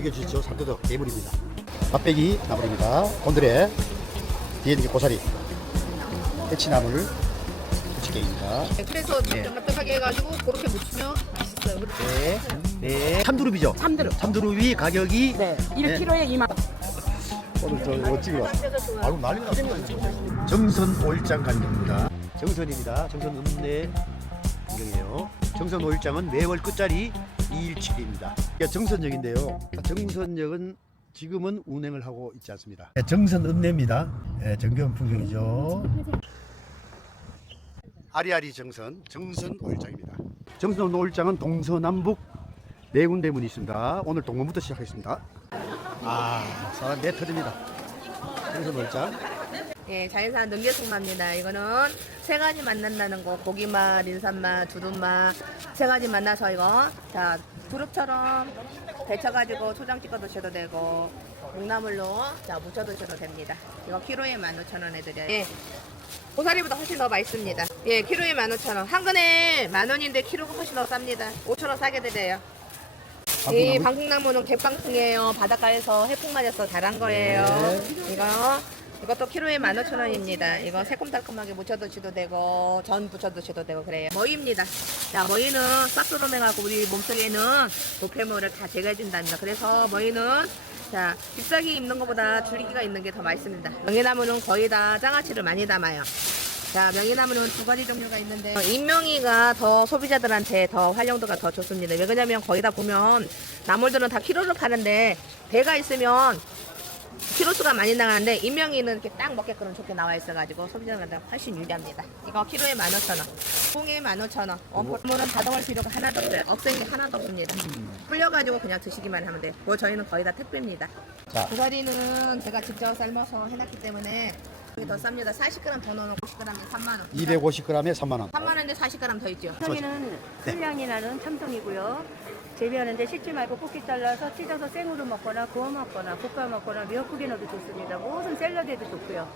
비겨주시죠. 산도덕 대물입니다. 맛배기 나물입니다. 곤드레 뒤에 있는 게 고사리 해치나물 부치개입니다. 네, 그래서 쫀득쫀득하게 해가지고 그렇게 무치면 맛있어요. 그렇게. 네, 네. 참두릅이죠. 참두릅. 참두릅이 가격이 네. 네. 1kg에 2만 오늘 저 이거 찍어. 아유 난리 났어. 정선 오일장 가격입니다. 정선입니다. 정선 읍내 풍경이에요. 정선 오일장은 매월 끝자리 217입니다. 정선역인데요. 정선역은 지금은 운행을 하고 있지 않습니다. 네, 정선 읍내입니다. 네, 정겨운 풍경이죠. 아리아리 정선, 정선 오일장입니다. 정선 오일장은 동서남북 네 군데 문이 있습니다. 오늘 동문부터 시작하겠습니다. 아, 사람 내 터집니다. 정선 오일장. 예, 자연산 능계숙마입니다. 이거는 세 가지 만난다는 거. 고기맛, 인삼맛, 두릅맛 세 가지 만나서 이거 자 두릅처럼 데쳐가지고 초장 찍어 드셔도 되고 묵나물로 자 무쳐 드셔도 됩니다. 이거 키로에 15,000원에 드려요. 예. 고사리보다 훨씬 더 맛있습니다. 예, 키로에 15,000원. 한 근에 만 원인데 키로가 훨씬 더 쌉니다. 5,000원 싸게 드려요. 이 방풍나무는 갯방풍이에요. 바닷가에서 해풍 맞아서 자란 거예요. 네. 이거 이것도 키로에 15,000원입니다. 이거 새콤달콤하게 무쳐 드셔도 되고 전 부쳐 드셔도 되고 그래요. 머위입니다. 자, 머위는 싹스름해가고 우리 몸속에는 노폐물을 다 제거해 준답니다. 그래서 머위는 자 잎사귀 입는 것보다 줄기가 있는 게 더 맛있습니다. 명이나무는 거의 다 장아찌를 많이 담아요. 자, 명이나무는 두 가지 종류가 있는데 인명이가 더 소비자들한테 더 활용도가 더 좋습니다. 왜냐면 거의 다 보면 나물들은 다 키로로 파는데 배가 있으면 키로수가 많이 나가는데 인명이는 이렇게 딱 먹게끔 좋게 나와 있어가지고 소비자들한테 훨씬 유리합니다. 이거 키로에 15,000원, 콩에 15,000원. 어, 물은 다듬을 필요가 하나도 없어요. 게 하나도 없습니다. 불려가지고 그냥 드시기만 하면 돼요. 그거 저희는 거의 다 택배입니다. 자. 고사리는 제가 직접 삶아서 해놨기 때문에 이게 더 쌉니다. 40g 더 넣어놓고 50g에 3만원. 250g에 3만 원. 3만원인데 40g 더 있죠. 여기는 술향이 나는 참돔이고요. 재배하는데 씻지 말고 꼭지 잘라서 찢어서 생으로 먹거나 구워 먹거나 볶아 먹거나 미역국에 넣어도 좋습니다. 모든 샐러드에도 좋고요.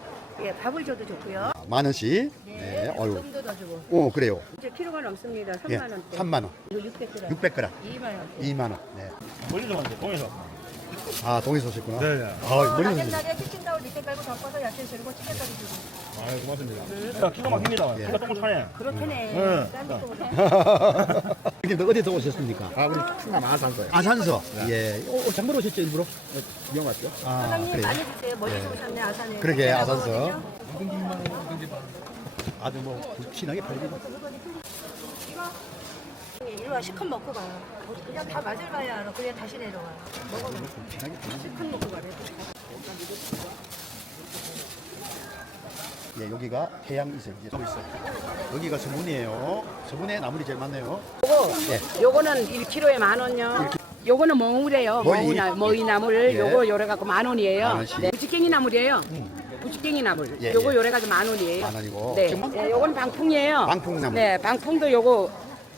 예, 밥을 줘도 좋고요. 만 원씩. 네. 어유. 좀더 더 주고. 오, 그래요. 이제 키로가 넘습니다. 3만 예. 원대. 3만 원. 이거 600g. 600g. 2만 원. 2만 원. 네. 멀리서 왔는데 동에서 아, 동에서 오셨구나. 네, 네. 아, 머리 가게 자리에 키친다올 밑에 깔고 덮어서 야채 들고 치킨까지 주고. 아 고맙습니다 야 기가 막힙니다 예. 키가 똥을 차네 그렇게네. 네. 딴 데도 못해. 너 어디서 오셨습니까? 아, 우리 충남 아산서요. 아산서. 예. 어, 어, 장보러 오셨죠, 일부러? 구경 왔죠? 아, 사장님 그래요. 많이 주세요. 멀리 오셨네 아산에. 그러게, 아산서. 아주 뭐, 신하게 팔리고. 이리 와 시컷 먹고 가. 그냥 다 맛을 봐야 알아. 그냥 다시 내려와. 먹어봐. 팔리고. 시컷 먹고 가래. 예, 여기가 해양 이슬. 예, 또 있어요. 여기가 서문이에요. 서문에 나물이 제일 많네요. 요거 예. 요거는 1kg에 만 원요. 요거는 멍울이에요. 머위. 머위나 머위 나물. 예. 요거 요래 갖고 만 원이에요. 만 원씩. 네. 부지깽이 나물이에요. 부지깽이 나물. 예, 요거 예. 요래 가지고 만 원이에요. 만 원이고. 네. 지금 예, 요거는 방풍이에요. 방풍나물. 네, 방풍도 요거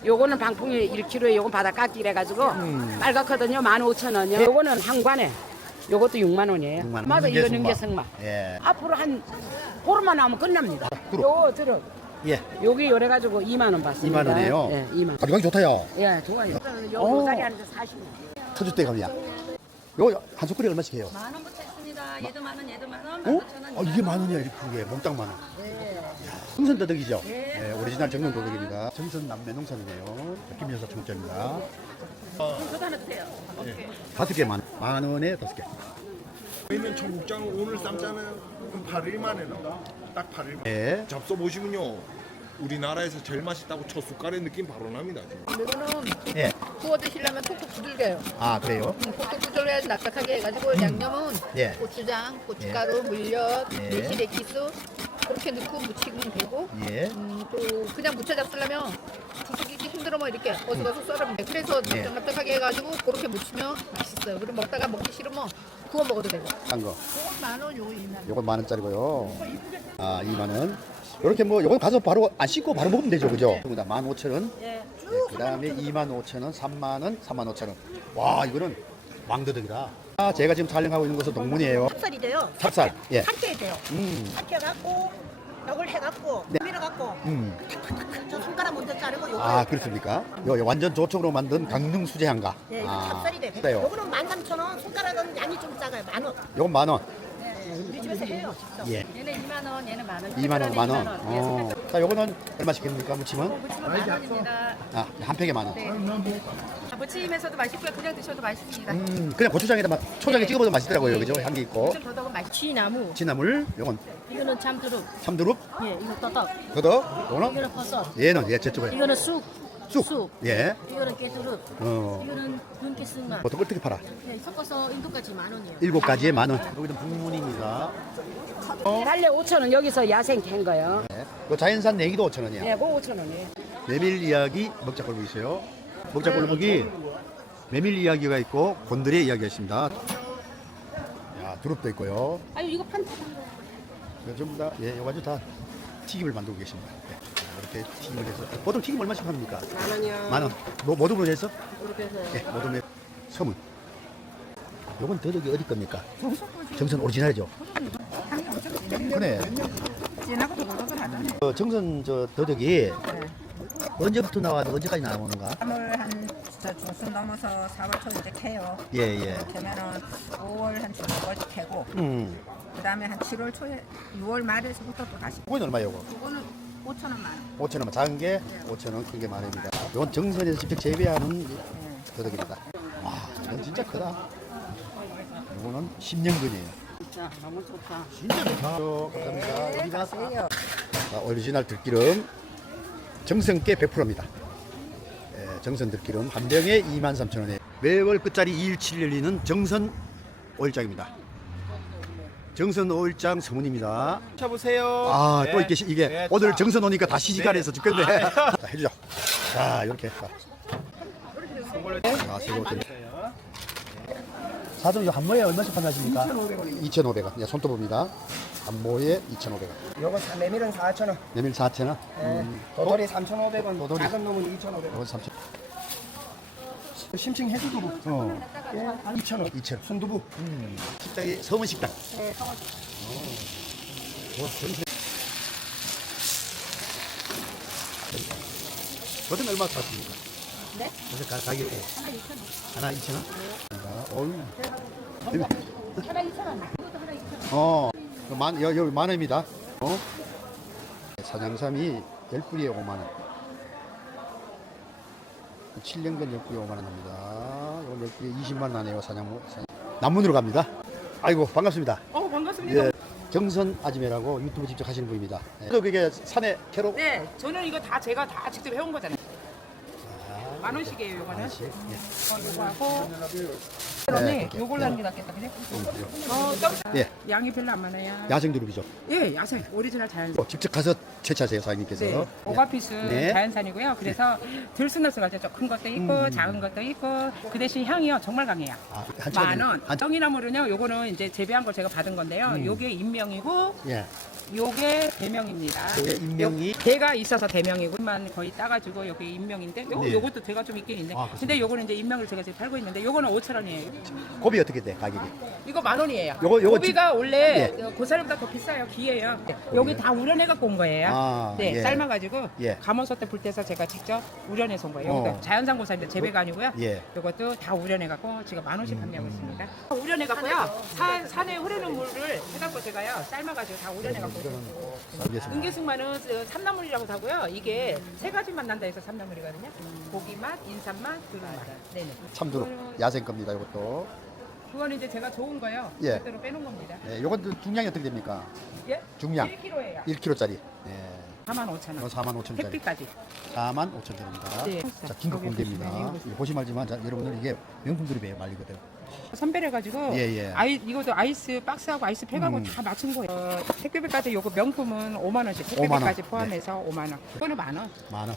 요거는 방풍이 1kg에 요건 바다 깎기래 가지고 음. 빨갛거든요. 15,000원이요. 요거는 한관에 요것도 6만 원이에요. 6만 원. 맞아, 이거 능계 승마. 능계승마. 예. 앞으로 한 보름만 나오면 끝납니다. 요거 들어. 예. 여기 요래 가지고 2만 원 받습니다. 2만 원이에요? 예, 2만 원. 가격이 좋다요. 예, 좋아요. 요 오. 요살이 하는데 40만 원. 터줏대 감이야. 요거 한 소쿠리 얼마씩 해요? 만 원부터 했습니다. 얘도 만 원, 얘도 만 원, 어? 만 오천 원. 아, 이게 만 원이야, 이렇게 그게 몽땅 만 원. 정선 더덕이죠? 네. 오리지널 정선 더덕입니다. 정선 남매 농산이네요. 김여사 총점입니다. 예. 다섯 개만 만 원에 다섯 개. 저희는 청국장을 오늘 삶잖아요. 그럼 8일 만에 나와. 딱 8일 만에. 예. 잡숴 보시면요. 우리나라에서 제일 맛있다고 첫 숟갈의 느낌 바로 납니다. 지금. 이거는 예. 구워 드시려면 톡톡 두들겨요. 아, 그래요? 톡톡 두들겨야지 납작하게 해가지고 양념은 예. 고추장, 고춧가루, 물엿, 예. 매실, 액기스 그렇게 넣고 무치면 되고 예. 음, 또 그냥 무쳐 잡수려면 부수 기 힘들어 뭐 이렇게 어서 가서 썰으면 돼. 그래서 예. 납작납작하게 해가지고 그렇게 무치면 맛있어요. 그리고 먹다가 먹기 싫으면 구워 먹어도 되고. 딴 거. 요건 만 원, 요거 이만 원. 요건 만 원짜리고요. 아, 2만 원. 요렇게 뭐 요건 가서 바로 안 씻고 바로 먹으면 되죠. 그죠? 그다 15,000원. 예. 그다음에 25,000원, 3만 원, 45,000원. 와, 이거는 왕더덕이다. 아, 제가 지금 촬영하고 있는 곳은 동문이에요. 찹쌀이 돼요. 찹쌀. 예. 삭혀야 돼요. 음. 삭혀갖고 요걸 해갖고 밀어갖고 음. 저 손가락 먼저 자르고 요걸 아 그렇습니까? 요, 요 완전 조청으로 만든 강릉 수제 한가. 네, 이거 아, 찹쌀이 돼. 그래요. 요거는 13,000원, 손가락은 양이 좀 작아요. 만 원. 요건 만 원. 우리 집에서 해요, 직접. 예. 얘는 2만 원, 얘는 만 원. 2만 원, 만 원. 어. 자, 요거는 얼마씩 됩니까? 무침은? 무침은 만 원입니다. 아, 한 팩에 만 원. 아, 무침에서도 맛있고요. 그냥 드셔도 맛있습니다. 음, 그냥 고추장에다 막 초장에 찍어 먹어도 맛있더라고요. 그죠? 향기 있고. 무침 더덕은 맛있. 취나무 진나물, 요건 이거는 참두릅 참두릅, 예 이거 떠떡 더덕, 요거는 이거는 버섯 얘는 예, 저쪽에 이거는 쑥 쑥. 쑥. 예. 이거는 깨두릅 어. 이거는 윤기승만 보통 어떻게 팔아? 예, 섞어서 인도까지 만 원이요 일곱 가지에 만 원. 여기는 북문입니다. 달래 5천 원 여기서 야생 캔 거요. 네. 그 자연산 냉이도 5천 원이야. 네, 그거 5천 원이에요. 메밀 이야기 먹자 골목 있어요. 먹자 골목이 메밀 이야기가 있고 곤드레 이야기가 있습니다. 야 두릅도 있고요. 아유 이거 판 이거 전부 다 예, 완전 다 튀김을 만들고 계십니다. 네. 이렇게 튀김을 해서 보통 튀김 얼마씩 합니까? 만 원이요. 만 원. 뭐 모둠으로 해서? 이렇게 해서 예, 모둠에 서문. 요건 더덕이 어디 겁니까? 정선 오리지널이죠. 그래. 어, 정선 저 더덕이 언제부터 나와서 언제까지 나오는가? 3월 한저 중순 넘어서 4월 초 이제 캐요. 예, 예. 캐면은 5월 한 6월 캐고 음. 그다음에 한 7월 초에 6월 말에서부터 또 다시. 이건 얼마요? 이거? 이거는 5천 원만 원. 5천 원, 작은 게 5천 원, 큰 게 만 원입니다. 이건 정선에서 직접 재배하는 더덕입니다. 와, 이건 진짜 크다. 이거는 10년근이에요. 진짜 너무 좋다. 진짜 좋다. 감사합니다. 우리가 자, 오리지널 들기름 정성께 100%입니다. 예, 정선 들기름 한 병에 23,000원에 매월 끝자리 217 열리는 정선 오일장입니다. 정선 오일장 서문입니다. 쳐보세요. 아, 또 네. 이게 시- 이게 네, 오늘 자. 정선 오니까 다 시 시간에서 죽겠네. 아, 자, 해주죠. 자, 이렇게. 자, 자 새우들. 사돈 이거 한 모에 얼마씩 판다십니까? 2,500원. 2,500원. 예, 손톱입니다. 한 모에 2,500원. 요거 사- 메밀은 4,000원, 메밀 4,000원. 예. 도돌이 3,500원, 도돌이. 작은 놈은 2,500원. 이건 3,000원. 심층 해수두부 어, 2,000원. 2,000원. 순두부 음. 식당이 서문 식당. 네, 성원. 뭐, 전세. 저는 얼마 샀습니까? 네? 그래서 가, 가격이 하나 2,000원. 하나 2,000원? 어유. 하나 2,000원. 어, 그 만, 여, 여기 만 원입니다. 어? 사장삼이 10뿌리에 5만 원. 7년간 10뿌리에 5만 원 합니다. 이거 10뿌리에 20만 원 하네요, 사장. 사장. 남문으로 갑니다. 아이고, 반갑습니다. 어 반갑습니다. 예, 정선 아지매라고 유튜브 직접 하시는 분입니다. 예. 또 그게 산에 캐로 네, 저는 이거 다 제가 다 직접 해온 거잖아요. 만 원씩이에요, 요거는. 예. 어, 요거 하고 네, 이렇게. 요걸로 하는 게 낫겠다, 그래? 어, 좀 예, 양이 별로 안 많아요. 야생 두릅이죠. 예, 야생 오리지널 자연산. 어, 직접 가서 채취하세요, 사장님께서. 네, 예. 오가피스 네. 자연산이고요. 그래서 들쑥날쑥하죠. 큰 것도 있고 작은 것도 있고 그 대신 향이요 정말 강해요. 아, 한 차례. 만 원. 한- 음. 떡이나물은요. 요거는 이제 재배한 걸 제가 받은 건데요. 요게 인명이고 예. 요게 대명입니다. 요게 인명이? 요- 대가 있어서 대명이고 만 거의 따가지고 요게 인명인데 요 네. 요것도 대가 좀 있긴 있네. 아. 근데 요거는 이제 인명을 제가 지금 팔고 있는데 요거는 5천 원이에요. 고비 어떻게 돼, 가격이? 이거 만 원이에요. 요거- 요거 고비가 원래 예. 고사리보다 더 비싸요. 기예요. 여기 다 우려내 갖고 온 거예요. 아, 네, 예. 삶아가지고 예. 가마솥에 불 때서 제가 직접 우려내서 온 거예요. 어. 여기도 자연산 고사리인데 재배가 아니고요. 예. 이것도 다 우려내 갖고 지금 만 원씩 판매하고 있습니다. 우려내 갖고요. 산 산에 흐르는 물을 해갖고 제가요 삶아가지고 다 우려내 갖고 있어요. 알겠습니다. 은계숙만은 어, 삼나물이라고 하고요. 이게 세 가지 맛 난다 해서 삼나물이거든요. 고기 맛, 인삼 맛, 그런 맛. 네네. 참두릅, 야생 겁니다, 이것도. 그거는 이제 제가 좋은 거요. 예. 그대로 빼놓은 겁니다. 예, 요것도 중량이 어떻게 됩니까? 예? 중량. 1kg예요. 1kg짜리. 예. 4만 5천 이거 원. 4만 5천짜리. 햇빛까지. 4만 5천짜리입니다. 네. 자, 긴급 공개입니다. 보시면 알지만, 자, 여러분들 이게 명품 드립이에요, 말리거든. 선별해가지고 예, 예. 아이 이것도 아이스 박스하고 아이스 팩하고 음. 다 맞춘 거예요. 어, 택배비까지 요거 명품은 5만 원씩 5만 원. 택배비까지 포함해서 5만 원. 이거는 만 원. 만 원.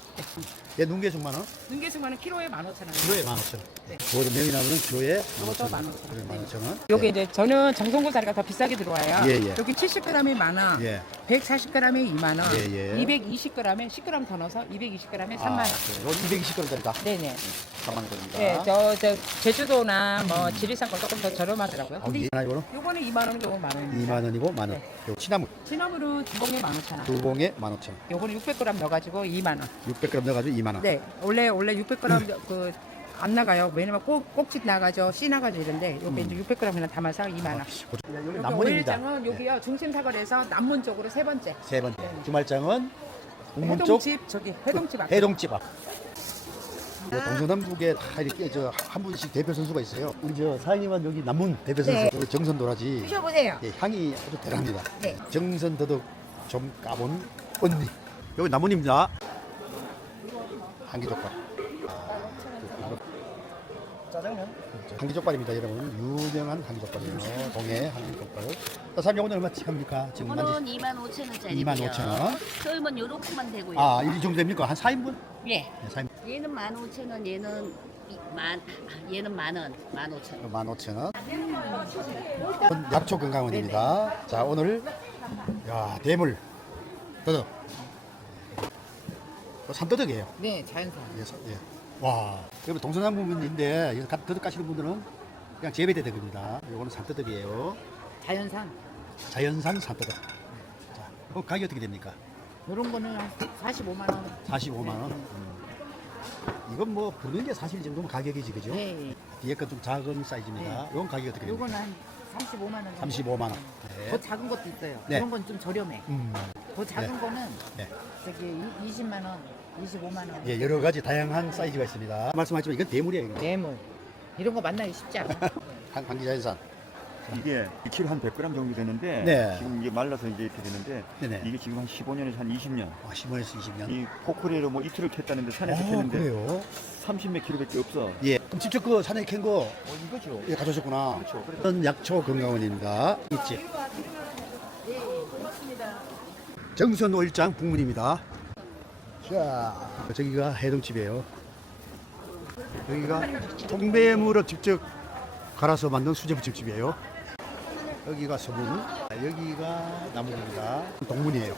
얘 눈개숙 만 원? 능계승만은 키로에 만 오천 원. 키로에 만 오천 원. 네. 그거도 명이나무는 키로에 만 이것도 오천 원. 만 오천 원. 그래, 만 오천 원. 요게 예. 이제 저는 정성고 사리가 더 비싸게 들어와요. 예, 예. 여기 70g이 만 원, 예. 140g에 2만 원, 예, 예. 220g에 10g 더 넣어서 220g에 3만 아, 원. 이거 220g짜리다. 네네. 4만 원입니다. 네, 저, 저 제주도나 뭐 지리산 거 조금 더 저렴하더라고요. 아, 근데 이 하나 이거는 요거는 2만 원, 요거 만 원입니다. 2만 원이고 만 원. 요 치나물 시나물은 두 봉에 15,000원. 두 봉에 15,000원. 요거는 600g 넣어가지고 2만 원. 600g 넣어가지고 2만 원. 네, 원래 원래 600g 그 안 나가요. 왜냐면 꼭 꼭지 나가죠, 씨 나가죠 이런데 요게 이제 600g 그냥 담아서 2만 원. 여기 여기 남문입니다. 오일장은 여기요 중심 사거리에서 남문 쪽으로 세 번째. 세 번째. 주말장은 북문 쪽 해동집 저기 해동집 앞. 해동집 앞. 네, 동서남북에 다 이렇게 저 한 분씩 대표 선수가 있어요. 우리 저 사장님은 여기 남문 대표 선수, 네. 우리 정선 도라지. 드셔보세요. 예, 향이 아주 대단합니다. 네. 정선 더덕 좀 까본 언니. 여기 남문입니다. 한기족발. 짜장면? 한기족발입니다, 여러분. 유명한 한기족발이에요. 동해 한기족발. 사장님 오늘 얼마씩 합니까? 지금 만지 2만 5천 원짜리. 25,000원. 저희면 요렇게만 되고요. 아, 이 정도 됩니까? 한 4인분? 예. 네, 4인분. 얘는 1만 5천 원, 얘는 이- 만 얘는 만 원, 1만 5천 원. 15,000원. 약초 건강원입니다. 자, 오늘 야, 대물 더덕. 또 산더덕이에요. 네, 자연산. 예, 사- 예. 와, 여러분 동서남북인데 여기 가- 더덕 가시는 분들은 그냥 재배대 덕입니다. 이거는 산더덕이에요. 자연산. 자연산 산더덕. 자, 그 가격이 어떻게 됩니까? 요런 거는 한 45만 원. 45만 원. 음. 이건 뭐 부는 게 사실 이 정도면 가격이지 그죠? 네. 뒤에 건 좀 작은 사이즈입니다. 이건 가격이 어떻게 됩니까? 요거는 한 35만 원. 정도. 35만 원. 네. 더 작은 것도 있어요. 네. 그런 건 좀 저렴해. 음. 더 작은 네. 거는 네. 저기 20만 원, 25만 원. 예, 여러 가지 다양한 사이즈가 있습니다. 말씀하지만 이건 대물이에요. 이거. 뇌물. 이런 거 만나기 쉽지 않아. 한 관기 자연산. 이게 1kg 한 100g 정도 되는데 네. 지금 이게 말라서 이제 이렇게 되는데 네네. 이게 지금 한 15년에서 한 20년. 아, 15에서 20년. 이 포크레로 뭐 이틀을 캤다는데 산에서 아, 캤는데 그래요? 30몇 킬로밖에 없어. 예. 그럼 직접 그 산에 캔거 어, 이거죠. 예, 가져오셨구나. 그렇죠. 그래서 이건 약초 건강원입니다. 있지. 정선 오일장 북문입니다. 자, 저기가 해동집이에요. 여기가 동배물을 직접 갈아서 만든 수제부집집이에요. 여기가 서문, 여기가 나무입니다. 동문이에요.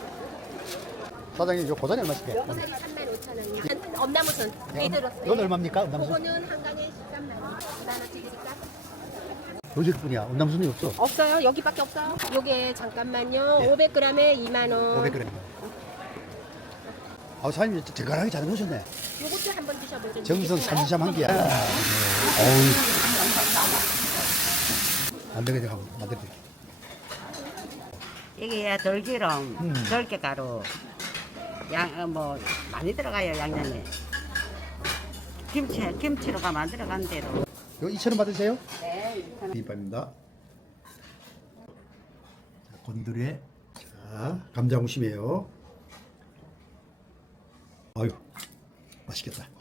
사장님, 저 고사리 얼마씩 해요? 요거는 3만 5천 원이요. 엄나무선 네 들었어요. 이건 얼마입니까? 음남순? 그거는 한강에 13만 원. 하나 드릴까? 요질 뿐이야. 음남순이 없어. 없어요. 여기밖에 없어요. 요게 잠깐만요. 예. 500g에 2만 원. 500g. 아, 사장님, 대가랑이 잘 해놓으셨네. 요것도 한번 드셔보세요. 정선 삼삼 한 개야. 어우. 안 되겠네, 한번 만들어드릴게. 이게 들기름, 음. 들깨가루, 양, 어, 뭐, 많이 들어가요, 양념에. 김치, 김치로가 만들어간 대로. 이거 2,000원 받으세요? 네. 비빔밥입니다. 자, 곤드레. 자, 감자무심이에요. 아유, 맛있겠다.